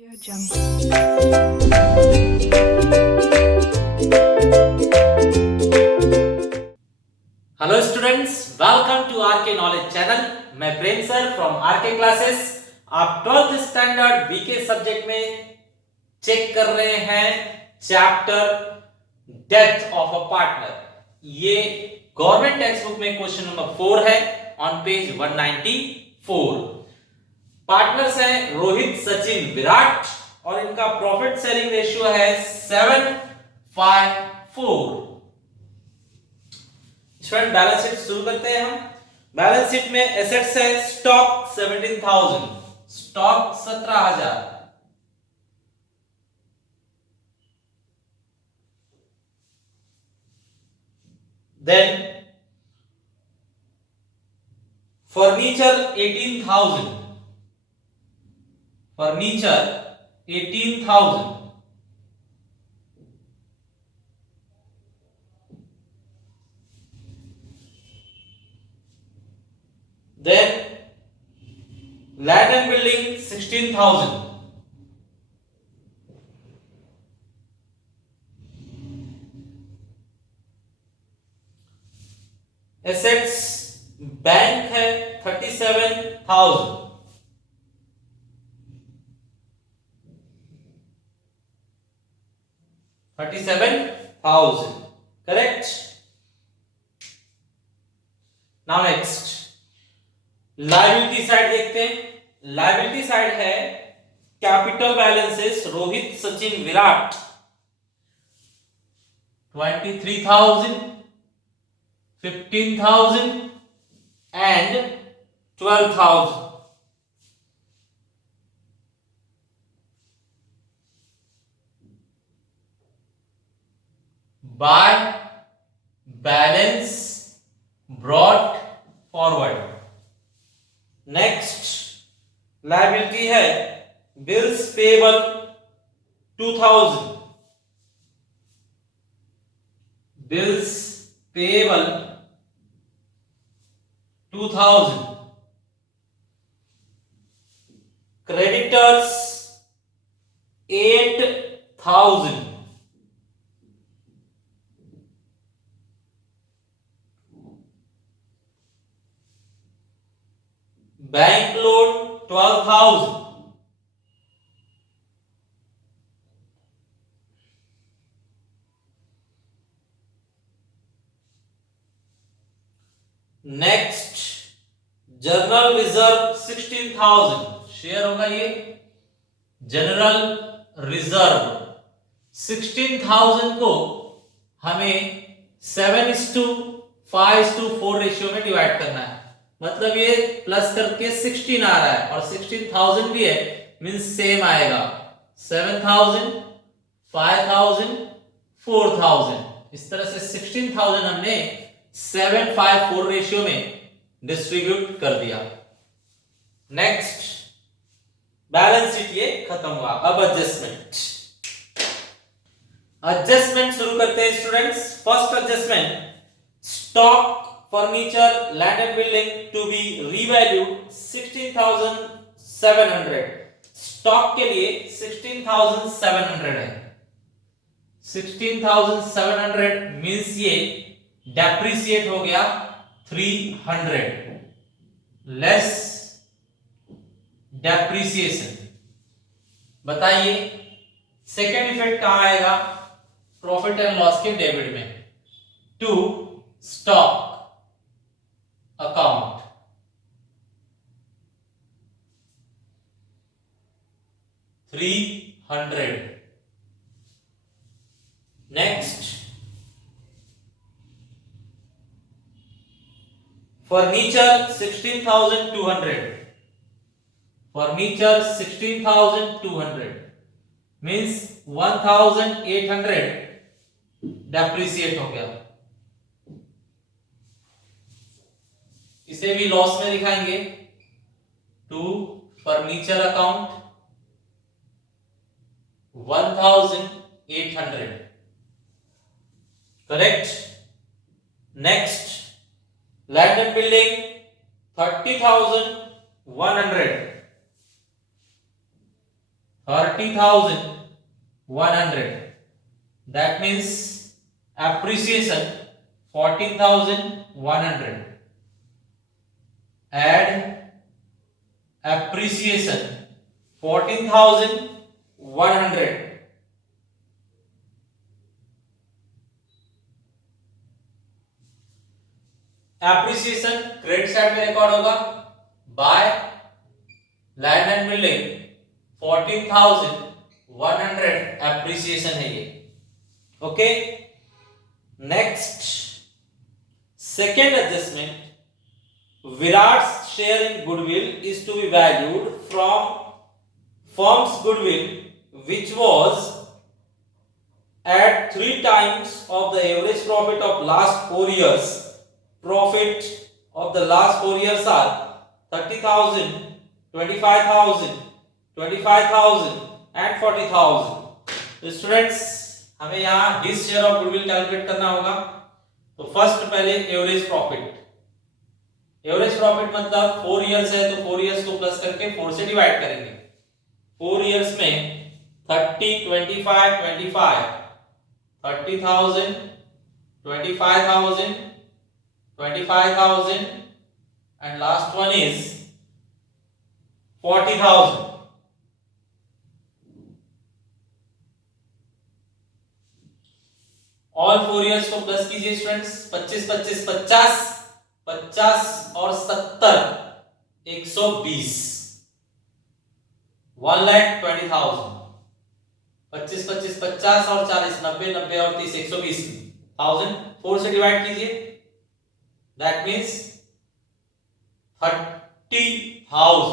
Audio Jungle. Hello students, welcome to RK knowledge channel. मैं Prem sir from RK classes. आप 12th standard BK subject में check कर रहे हैं chapter death of a partner. ये government text book में question number 4 है on page 194। Partners हैं रोहित, सचिन, विराट और इनका प्रॉफिट शेयरिंग रेशियो है 7:5:4। स्टूडेंट बैलेंस शीट शुरू करते हैं हम। बैलेंस शीट में एसेट्स है stock 17,000, stock 17,000। Then furniture 18,000, furniture 18,000। Then land and building 16,000. Assets bank है 37,000। Correct. Now next liability side देखते हैं। लायबिलिटी साइड है capital balances Rohit, Sachin, Virat 23,000, 15,000 and 12,000। By balance brought forward. Next liability है bills payable 2,000, bills payable 2,000। Creditors 8,000। Bank loan 12,000। Next general reserve 16,000। Share होगा ये general reserve 16,000 को हमें 7:5:4 ratio में डिवाइड करना है। मतलब ये प्लस करके 16 आ रहा है और 16,000 भी है, मींस सेम आएगा 7,000, 5,000, 4,000। इस तरह से 16,000 हमने 7:5:4 रेशियो में डिस्ट्रीब्यूट कर दिया। नेक्स्ट बैलेंस शीट ये खत्म हुआ। अब एडजस्टमेंट शुरू करते हैं students. First adjustment, stock furniture land and building to be revalued 16,700। Stock के लिए 16,700 है। 16,700 मींस ये डेप्रिसिएट हो गया 300 लेस डेप्रिसिएशन। बताइए सेकेंड इफेक्ट कहां आएगा? प्रॉफिट एंड लॉस के डेबिट में to stock account. $300। Next furniture 16,200, furniture 16,200 means 1,800 depreciate हो गया। इसे भी लॉस में दिखाएंगे to furniture account 1,800। Correct. Next land and building 30,100, 30,100. That means appreciation 14,100. Add appreciation 14,100. Appreciation credit side में रिकॉर्ड होगा by land and building 14,100 appreciation है ये. Okay, next second adjustment, Virat's share in goodwill is to be valued from firm's goodwill which was at 3 times of the average profit of last 4 years. Profit of the last 4 years are 30,000, 25,000, 25,000 and 40,000. Students, हमें यहाँ his share of goodwill calculate करना होगा. तो first पहले average profit. Average profit मतलब 4 years है तो 4 years को प्लस करके 4 से डिवाइड करेंगे. 4 इयर्स में 30, 25, 25, 30,000, 25,000, 25,000 and last one is 40,000. All 4 years को प्लस कीजिए स्टूडेंट्स. 25, 25, 50, 50 और 70, 120, 1,20,000. 25, 25, 50 और 40, 90, 90 और 30, 120 1000. 4 से डिवाइड कीजिए. That means 30,000.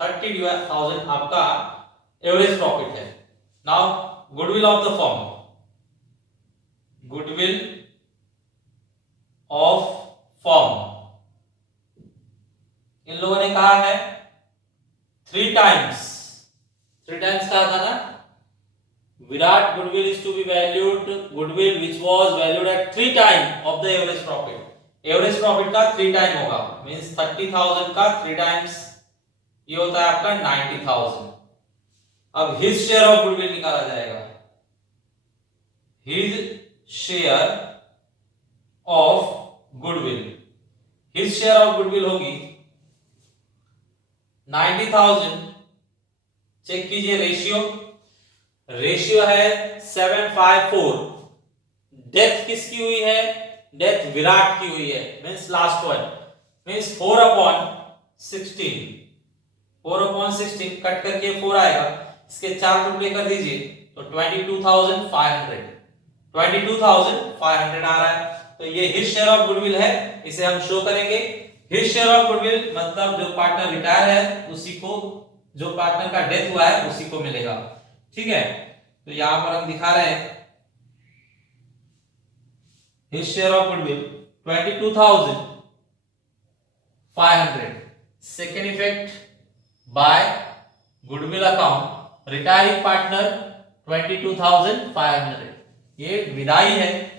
30,000 आपका एवरेज प्रॉफिट है. Now goodwill of the firm. Goodwill of firm इन लोगों ने कहा है 3 टाइम्स. 3 टाइम्स कहा था ना. Virat goodwill is to be valued, goodwill which was valued at 3 time of the average profit. Average profit का 3 टाइम होगा, मींस 30,000 का 3 टाइम्स ये होता है आपका 90,000. अब हिज शेयर ऑफ गुडविल निकाला जाएगा. His share of goodwill, his share of goodwill होगी 90,000. चेक कीजिए रेशियो. रेशियो है 754. डेथ किसकी हुई है? डेथ विराट की हुई है, means last one, means 4/16. 4/16 cut करके 4 आएगा. इसके 4 टुकड़े कर दीजिए तो 22,500. 22,500 आ रहा है. तो ये हिज शेयर ऑफ गुडविल है, इसे हम शो करेंगे. हिज शेयर ऑफ गुडविल मतलब जो पार्टनर रिटायर है उसी को, जो पार्टनर का डेथ हुआ है उसी को मिलेगा. ठीक है, तो यहां पर हम दिखा रहे हैं his share of goodwill 22,500. second effect, by goodwill account retiring partner 22,500. ये विदाई है,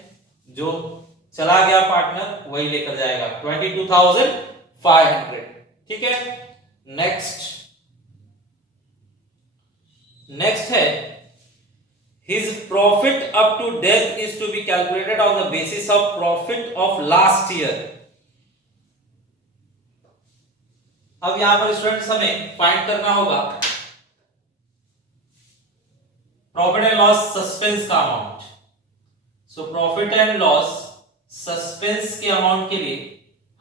जो चला गया पार्टनर वही लेकर जाएगा 22,500. ठीक है. नेक्स्ट है his profit up to death is to be calculated on the basis of profit of last year. अब यहां पर स्टूडेंट्स हमें फाइंड करना होगा प्रॉफिट एंड लॉस सस्पेंस का amount. So profit and loss suspense के अमाउंट के लिए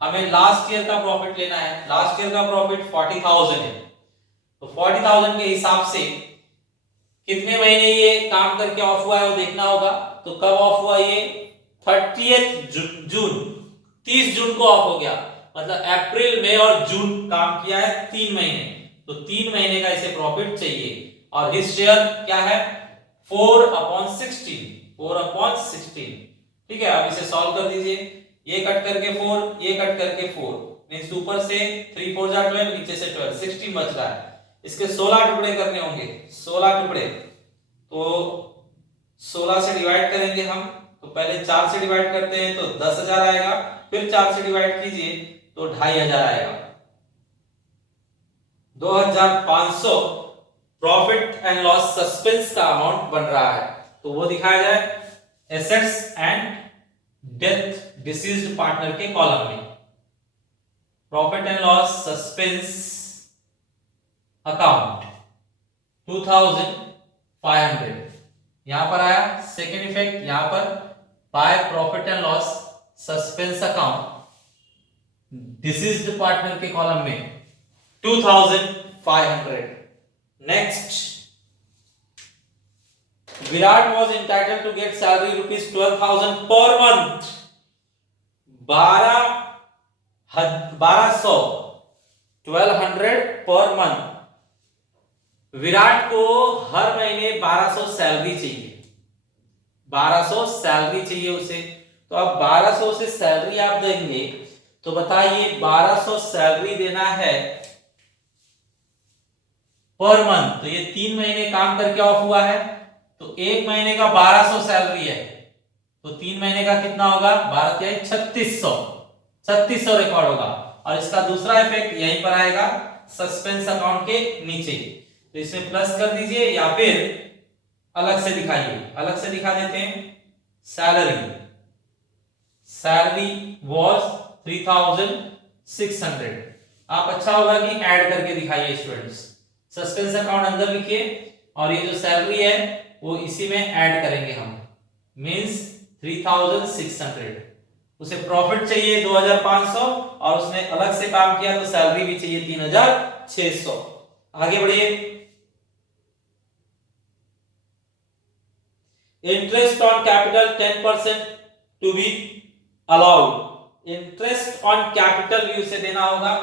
हमें लास्ट ईयर का प्रॉफिट लेना है. लास्ट ईयर का प्रॉफिट 40,000 है. तो 40,000 के हिसाब से कितने महीने ये काम करके ऑफ हुआ है वो देखना होगा. तो कब ऑफ हुआ ये? 30 जून, 30 जून को ऑफ हो गया. मतलब अप्रैल, मई और जून काम किया है 3 महीने. तो 3 महीने का इसे प्रॉफिट चाहिए. और हिज शेयर क्या है? 4/16. 4/16. ठीक है. अब इसे सॉल्व कर दीजिए. ये कट करके 4, ये कट करके 4, मींस ऊपर से 3 4 जा 12, नीचे से 12, 16 बच रहा है. इसके 16 टुकड़े करने होंगे. 16 टुकड़े तो 16 से डिवाइड करेंगे हम. तो पहले 4 से डिवाइड करते हैं तो 10,000 आएगा. फिर 4 से डिवाइड कीजिए तो 2,500 आएगा. 2,500 प्रॉफिट एंड लॉस सस्पेंस का अमाउंट बन रहा है, तो वो दिखाया जाए assets and death deceased partner के कॉलम में। Profit and loss suspense account 2500 यहां पर आया। सेकेंड इफेक्ट यहां पर by profit and loss suspense account deceased partner के कॉलम में 2500। Next, Virat was entitled to get salary rupees 12,000 per month. 1200 per month. Virat को हर महीने 1200 सैलरी चाहिए, 1200 सैलरी चाहिए उसे। तो अब 1200 से सैलरी आप देंगे तो बताइए 1200 सैलरी देना है पर मंथ, तो ये 3 महीने काम करके ऑफ हुआ है, तो एक महीने का 1200 सैलरी है, तो 3 महीने का कितना होगा? 12 या 3600 रिकॉर्ड होगा। और इसका दूसरा इफेक्ट यहीं पर आएगा सस्पेंस अकाउंट के नीचे, तो इसमें प्लस कर दीजिए या फिर अलग से दिखाइए। अलग से दिखा देते हैं। Salary was 3600। आप अच्छा होगा कि ऐड करके दिखाइए स्टूडेंट्स। सस्पेंस अकाउंट अंदर लिखिए और ये जो सैलरी है वो इसी में ऐड करेंगे हम, मींस 3600। उसे प्रॉफिट चाहिए 2500 और उसने अलग से काम किया तो सैलरी भी चाहिए 3600। आगे बढ़िए। Interest on capital 10% to be allowed. Interest on capital भी उसे देना होगा,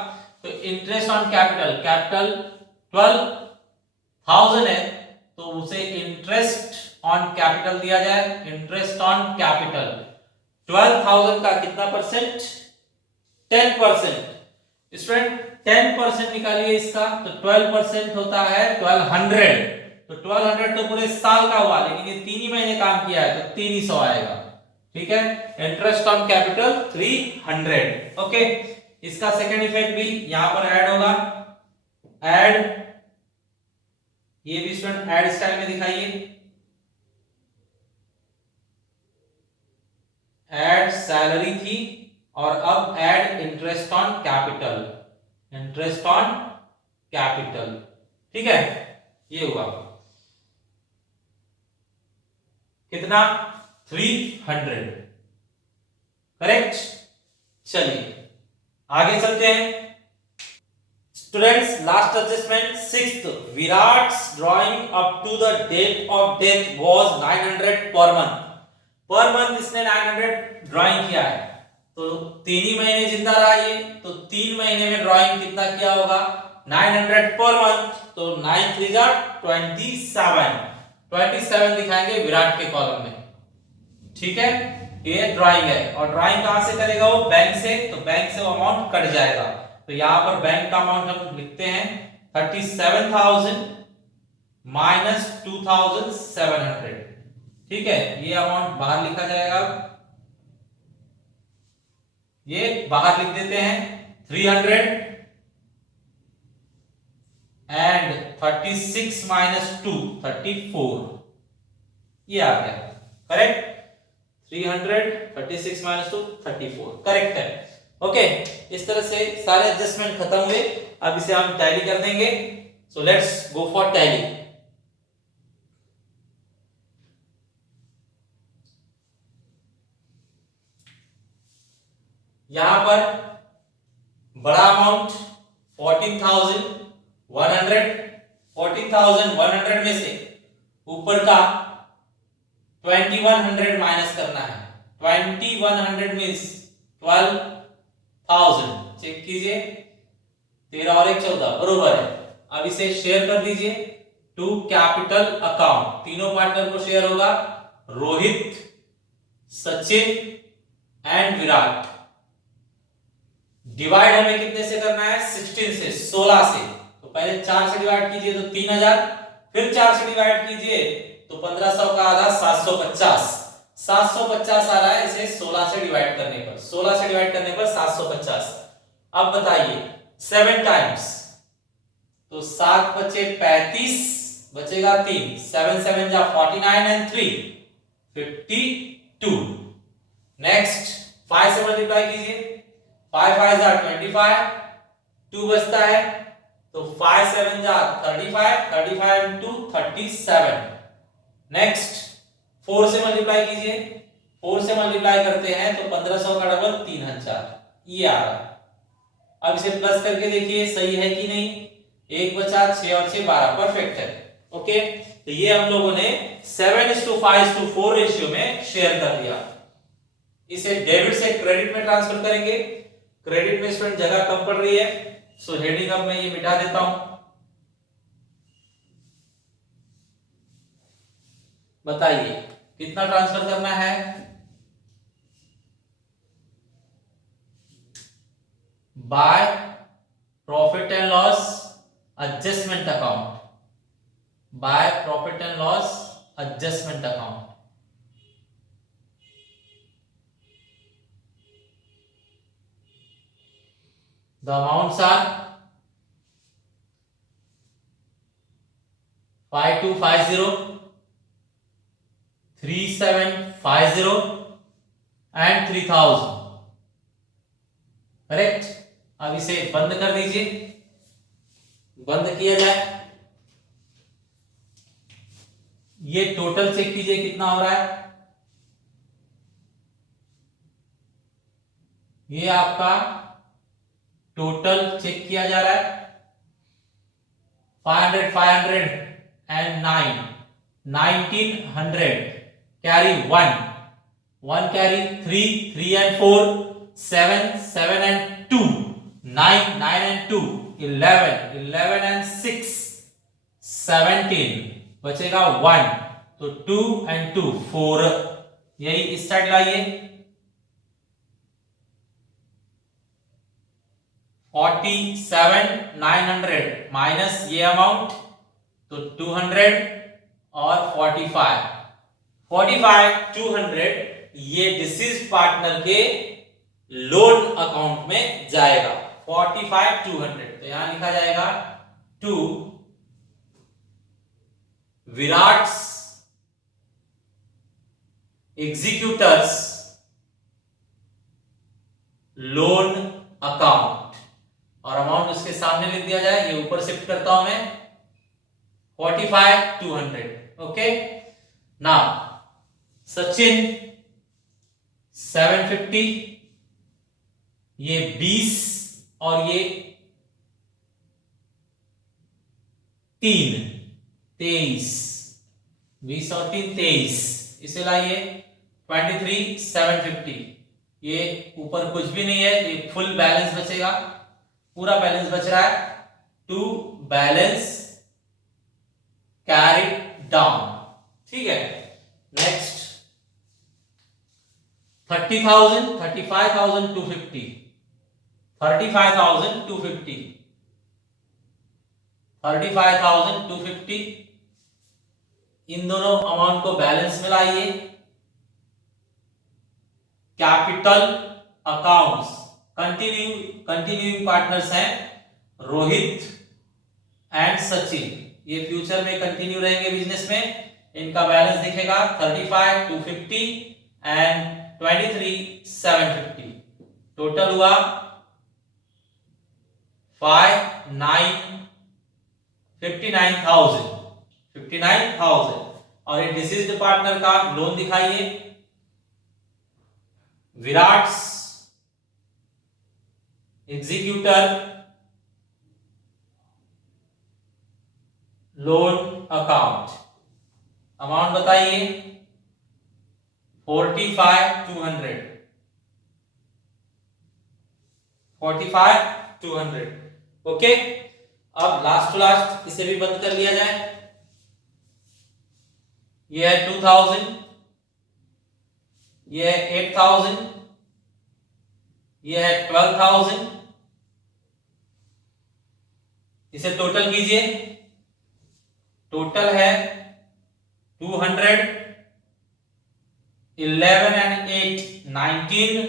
तो इंटरेस्ट ऑन कैपिटल 12,000 है, तो उसे इंटरेस्ट ऑन कैपिटल दिया जाए। इंटरेस्ट ऑन कैपिटल 12,000 का कितना परसेंट? 10%। स्टूडेंट 10% निकालिए इसका, तो 12% होता है 1200। तो 1200 तो पूरे साल का हुआ, लेकिन ये 3 ही महीने काम किया है तो 300 आएगा। ठीक है, इंटरेस्ट ऑन कैपिटल 300। ओके, इसका सेकंड इफेक्ट भी यहां पर ऐड होगा। ऐड, ये भी स्टूडेंट ऐड स्टाइल में दिखाइए। ऐड सैलरी थी और अब add interest on capital. Interest on capital, ठीक है, ये हुआ कितना? 300। करेक्ट। चलिए आगे चलते हैं students. Last adjustment 6th, Virat's drawing up to the date of death was 900 per month. Per month इसने 900 ड्राइंग किया है, तो 3 ही महीने जिंदा रहा ये, तो 3 महीने में ड्राइंग कितना किया होगा? 900 पर मंथ, तो 9 3 जा 27 दिखाएंगे विराट के कॉलम में। ठीक है, ये ड्राइंग है और ड्राइंग कहां से करेगा वो? बैंक से, तो बैंक से वो अमाउंट कट जाएगा। तो यहां पर बैंक का अमाउंट हम लिखते हैं 37,000 माइनस 2,700। ठीक है, ये अमाउंट बाहर लिखा जाएगा, ये बाहर लिख देते हैं 300 एंड 36 माइनस 2 34, ये आ गया। करेक्ट, 300 36 माइनस 2 34 करेक्ट है। ओके, इस तरह से सारे एडजस्टमेंट खत्म हुए। अब इसे हम टैली कर देंगे। So let's go for tally. यहां पर बड़ा अमाउंट 14,100 में से ऊपर का 2100 माइनस करना है। 2100 मींस 12,000। चेक कीजिए, 13 और 1 14 बरोबर है। अब इसे शेयर कर दीजिए टू कैपिटल अकाउंट। तीनों पार्टनर को शेयर होगा, रोहित, सचिन एंड विराट। डिवाइड हमें कितने से करना है? 16 से, 16 से। तो पहले 4 से डिवाइड कीजिए तो 3000, फिर 4 से डिवाइड कीजिए तो 1500 का आधा 750। 750 आ रहा है इसे 16 से डिवाइड करने पर। 16 से डिवाइड करने पर 750। अब बताइए 7 टाइम्स, तो 7 बचे 35 बचेगा 3, 7 7 जा 49 एंड 3 52। नेक्स्ट 5 से मल्टीप्लाई कीजिए, 5 5 जा 25, 2 बचता है तो 5 7 जा 35, 35 एंड 2 37। नेक्स्ट 4 से मल्टीप्लाई कीजिए, 4 से मल्टीप्लाई करते हैं तो 1500 का डबल 3000, ये आ रहा। अब इसे प्लस करके देखिए सही है कि नहीं, 1 बचा, 6 और 6 12, परफेक्ट है। ओके, तो ये हम लोगों ने 7:5:4 रेशियो में शेयर कर दिया। इसे डेबिट से क्रेडिट में ट्रांसफर करेंगे। क्रेडिट में स्टूडेंट जगह कम पड़ रही है, सो हेडिंग अब मैं ये मिटा देता हूं। बताइए कितना ट्रांसफर करना है? Bye profit and loss adjustment account, bye profit and loss adjustment account. The amounts are 5250, 3750 and 3000। Correct. अब इसे बंद कर दीजिए, बंद किया जाए। ये टोटल चेक कीजिए कितना हो रहा है। ये आपका टोटल चेक किया जा रहा है, 500 500 and 9 1900, carry 1 carry 3 3 and 4 7 7 and 2 9 9 and 2 11 11 and 6 17, बचेगा 1 तो 2 and 2 4। यही इस साइड लाइए, 47,900 माइनस ये अमाउंट तो 200 और 45,200 ये डिसीज्ड पार्टनर के लोन अकाउंट में जाएगा। 45,200 तो यहां लिखा जाएगा to Virat's executors loan account, और अमाउंट उसके सामने लिख दिया जाए। ये ऊपर शिफ्ट करता हूं मैं, 45,200। ओके, नाउ सचिन 750, ये 20 और ये 3 23, 20 और 3 23, इसे लाइए 23,750। ये ऊपर कुछ भी नहीं है, ये फुल बैलेंस बचेगा, पूरा बैलेंस बच रहा है। टू बैलेंस कैरी डाउन, ठीक है। नेक्स्ट 30,000 35,250, 35,250, 35,250। इन दोनों अमाउंट को बैलेंस में लाइए। कैपिटल अकाउंट्स कंटिन्यूइंग पार्टनर्स हैं रोहित एंड सचिन, ये फ्यूचर में कंटिन्यू रहेंगे बिजनेस में। इनका बैलेंस दिखेगा 35,250 एंड 23,750। टोटल हुआ 59,000 और ये डिसीज्ड पार्टनर का लोन दिखाइए। Virat's executor loan account, amount बताइए 45,200, 45,200। ओके, अब लास्ट टू लास्ट इसे भी बंद कर लिया जाए। ये है 2,000, ये है 8,000, ये है 12,000। इसे टोटल कीजिए, टोटल है 200, 11 and 8 19,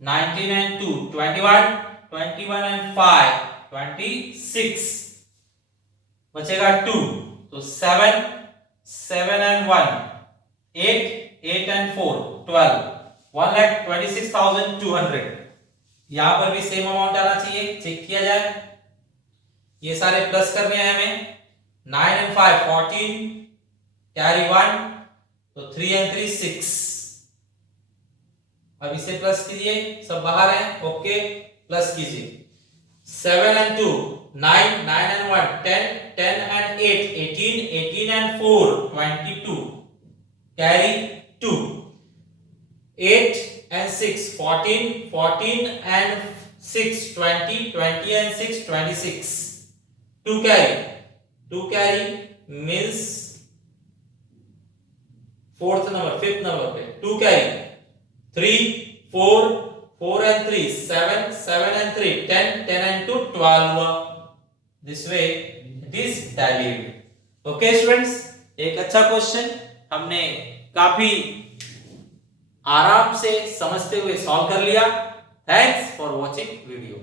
19 and 2 21, 21 and 5 26, बचेगा 2 तो 7 7 and 1 8 8 and 4 12 1,26,200। यहां पर भी सेम अमाउंट आना चाहिए, चेक किया जाए। ये सारे प्लस करने हैं हमें। 9 and 5 14 कैरी 1 तो 3 and 3 6। अब इसे प्लस कीजिए, सब बाहर है, ओके प्लस कीजिए। 7 and 2 9 9 and 1 10 10 and 8 18 18 and 4 22 carry 2 8 and 6 14 14 and 6 20 20 and 6 26 2 carry means fifth number पे 2 carry 3 4 4 and 3 7 7 and 3 10 10 and 2 12। this way it is tallied। okay students, एक अच्छा क्वेश्चन हमने काफी आराम से समझते हुए सॉल्व कर लिया। Thanks for watching video.